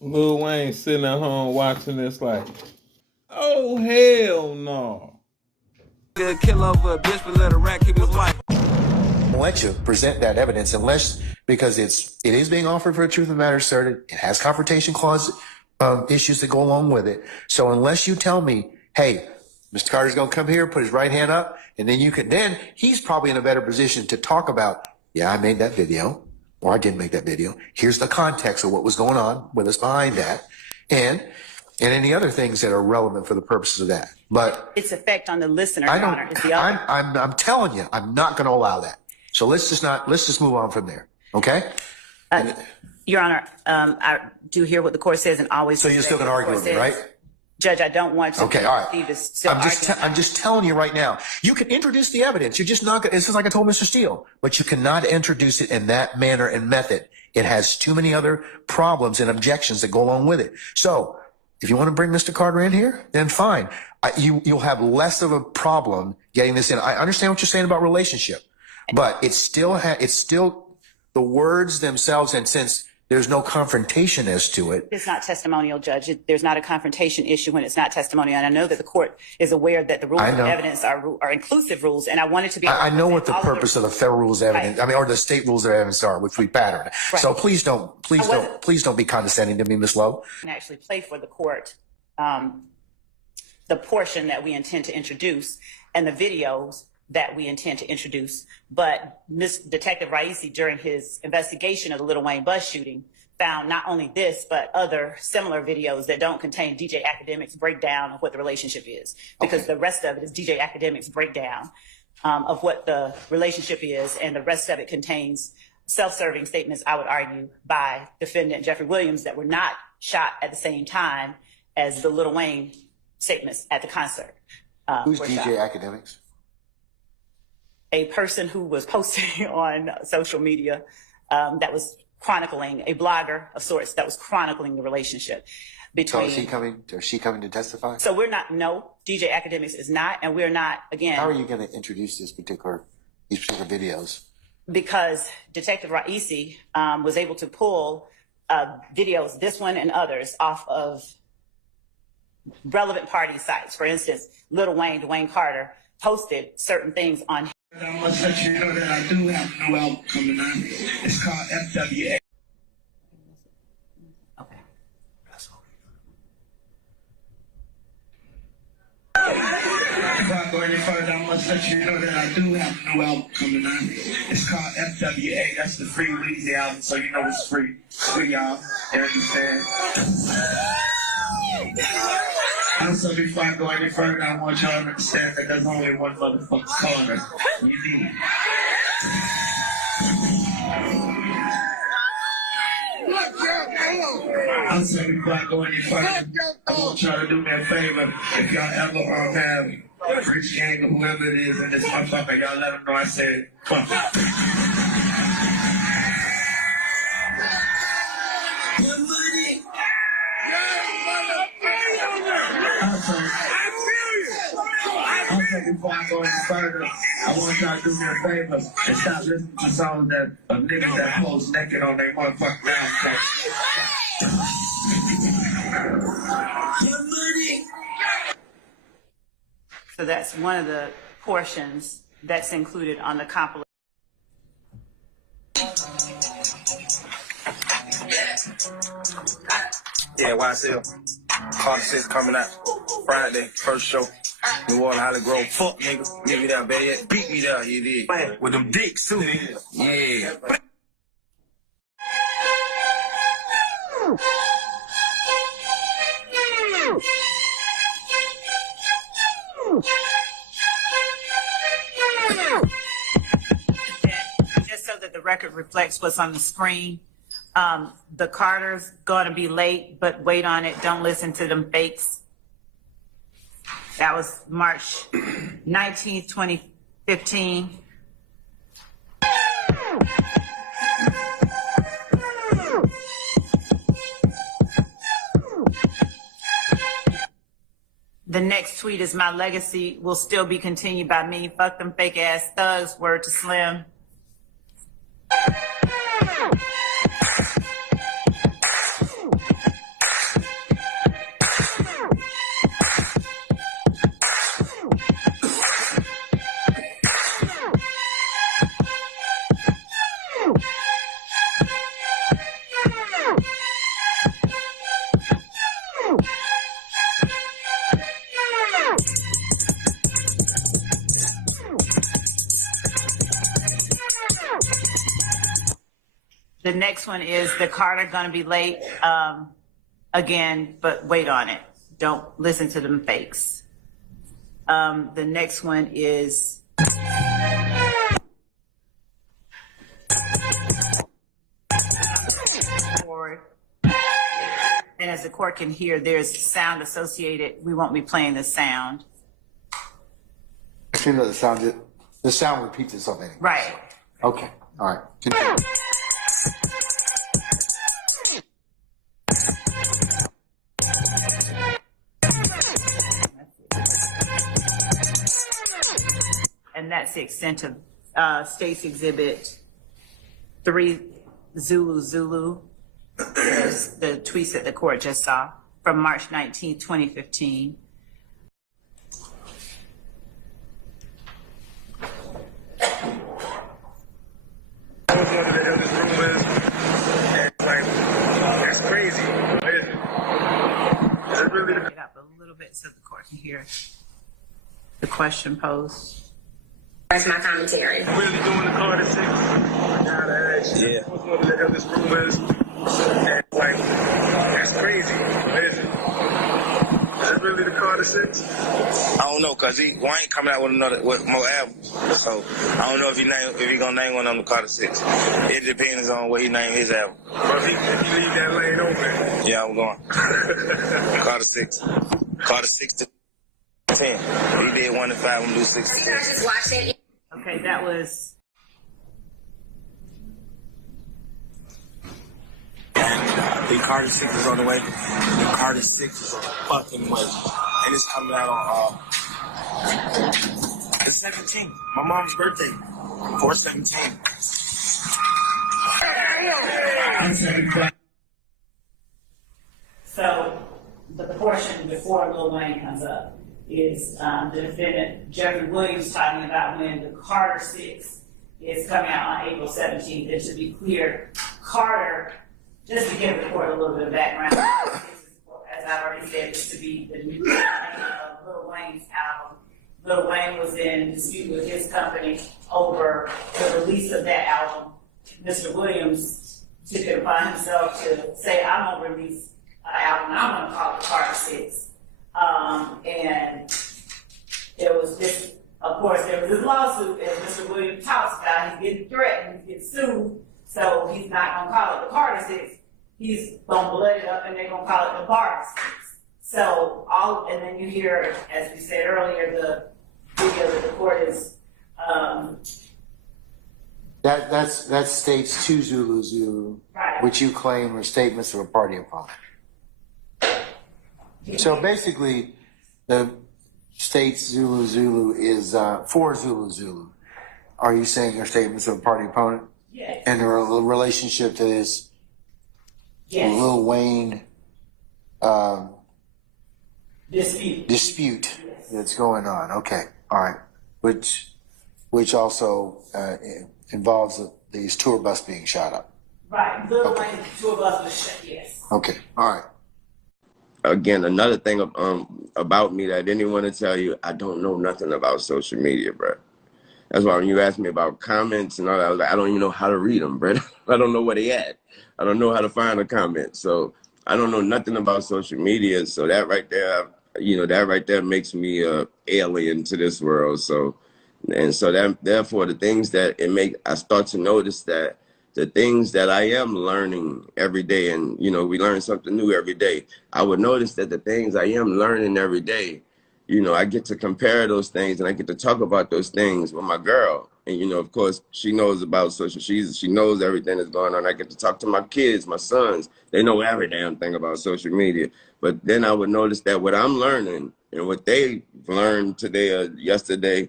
Lil Wayne sitting at home watching this like, oh hell no. Kill over a bitch, but let a rat keep his wife. Let you present that evidence unless, because it is being offered for a truth of the matter asserted. It has confrontation clause issues that go along with it. So unless you tell me, hey, Mr. Carter's going to come here, put his right hand up, and then he's probably in a better position to talk about, yeah, I made that video, or I didn't make that video. Here's the context of what was going on with us behind that. And any other things that are relevant for the purposes of that. But its effect on the listener, Your Honor, is the other. I'm telling you, I'm not going to allow that. So let's just move on from there. Okay? Your Honor, I do hear what the court says and always. So you're still going to argue with me, right? Judge, I don't want to. Okay, all right. I'm just telling you right now. You can introduce the evidence. You're just not going to, it's like I told Mr. Steele, but you cannot introduce it in that manner and method. It has too many other problems and objections that go along with it. So if you want to bring Mr. Carter in here, then fine. You'll have less of a problem getting this in. I understand what you're saying about relationship, but it's still the words themselves. And since there's no confrontation as to it. It's not testimonial, Judge. There's not a confrontation issue when it's not testimonial. And I know that the court is aware that the rules of evidence are inclusive rules. And I wanted to be. I know what the purpose of the federal rules of evidence, or the state rules of evidence are, which we pattern. Right. So please don't be condescending to me, Ms. Lowe. And actually play for the court the portion that we intend to introduce and the videos that we intend to introduce. But Detective Raisi, during his investigation of the Lil Wayne bus shooting, found not only this, but other similar videos that don't contain DJ Academic's breakdown of what the relationship is. Because the rest of it is DJ Academic's breakdown of what the relationship is. And the rest of it contains self-serving statements, I would argue, by defendant Jeffrey Williams that were not shot at the same time as the Lil Wayne statements at the concert. Who's DJ Academics? A person who was posting on social media that was chronicling, a blogger of sorts that was chronicling the relationship between. So is she coming to testify? So we're not, no, DJ Academics is not, and we're not, again. How are you going to introduce these particular videos? Because Detective Raisi was able to pull videos, this one and others, off of relevant party sites. For instance, Lil Wayne, Dwayne Carter, posted certain things on. I must let you know that I do have a new album coming out. It's called FWA. Okay. Before I go any further, I must let you know that I do have a new album coming out. It's called FWA. That's the free Weezy album, so you know it's free. For y'all. You understand? Also, before I go any further, I want y'all to understand that there's only one motherfucking corner. You need. Also, before I go any further, I want y'all to do me a favor. If y'all ever have Chris Gang or whoever it is in this motherfucker, y'all let them know I said, fuck. Also, before I go any further, I want y'all to do me a favor and stop listening to songs that of niggas that post naked on their motherfucking down. So that's one of the portions that's included on the compilation. Yeah, YSL. Carter 6 coming out Friday, first show. New Orleans, Holly Grove. Fuck, nigga. Get me there, baby. Beat me there, you did. Man, with them dicks, too, nigga. Yeah. Just so that the record reflects what's on the screen, the Carter's gonna be late, but wait on it. Don't listen to them fakes. That was March 19th, 2015. The next tweet is my legacy will still be continued by me. Fuck them fake ass thugs. Word to Slim. next one is the Carter gonna be late again, but wait on it. Don't listen to them fakes. The next one is forward. And as the court can hear, there's sound associated. We won't be playing the sound. You know the sound repeats itself anyway. Right. Okay. All right. Continue. And that's the extent of State's Exhibit 3 Zulu. There's the tweets that the court just saw from March 19, 2015. I was one of the illest rumors, and like, that's crazy. Is it really the Get up a little bit so the court can hear the question posed. That's my commentary. really doing the Carter 6? I gotta ask you. Yeah. I was one of the illest rumors, and like, that's crazy. Is it really the Carter 6? I don't know, cause Wayne coming out with more albums. So I don't know if he gonna name one on the Carter 6. It depends on what he name his album. Or if he leave that lane open? Yeah, I'm going. Carter 6. Carter 6 to 10. He did 1 to 5. I'm gonna do 6 to 10. Just watch it. Okay, that was The Carter 6 is on the way. The Carter 6 is on the fucking way. And it's coming out on the 17th. My mom's birthday. 4/17. so the portion before Lil Wayne comes up is the defendant Jeffrey Williams talking about when the Carter 6 is coming out on April 17th. And to be clear, Carter, just to give the court a little bit of background, as I already said, is to be the new name of Lil Wayne's album. Lil Wayne was in dispute with his company over the release of that album. Mr. Williams took it upon himself to say, I'm gonna release an album, and I'm gonna call it Carter 6. And there was this, of course, there was this lawsuit as Mr. Williams talks about. He's getting threatened, he's getting sued, so he's not gonna call it the Carter 6. He's gonna blood it up and they're gonna call it the Barter 6. So and then you hear, as we said earlier, the video that the court is, That states 2 Zulu, right. which you claim are statements of a party opponent. So basically, the states Zulu is 4 Zulu. Are you saying they're statements of a party opponent? Yes. And their relationship to this Yes. Lil Wayne Dispute. dispute Yes. that's going on? Okay, all right. Which also involves these tour bus being shot up. Right. Lil Wayne, 2 of us was shut, yes. Okay, all right. Again, another thing about me that I didn't want to tell you, I don't know nothing about social media, bro. That's why when you asked me about comments and all that, I was like, I don't even know how to read them, bro. I don't know where they at. I don't know how to find a comment. So I don't know nothing about social media. So that right there makes me alien to this world. So therefore the things that I start to notice that the things that I am learning every day, and we learn something new every day. I would notice that the things I am learning every day, I get to compare those things and I get to talk about those things with my girl. And, of course, she knows about she knows everything that's going on. I get to talk to my kids, my sons. They know every damn thing about social media. But then I would notice that what I'm learning and what they learned today or yesterday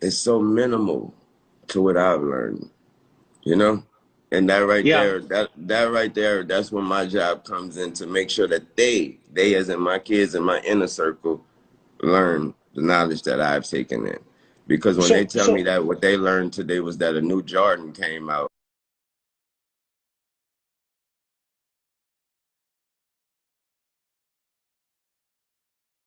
is so minimal to what I've learned, And that right there, that's when my job comes in, to make sure that they as in my kids in my inner circle, learn the knowledge that I've taken in. Because when they tell me that what they learned today was that a new Jordan came out,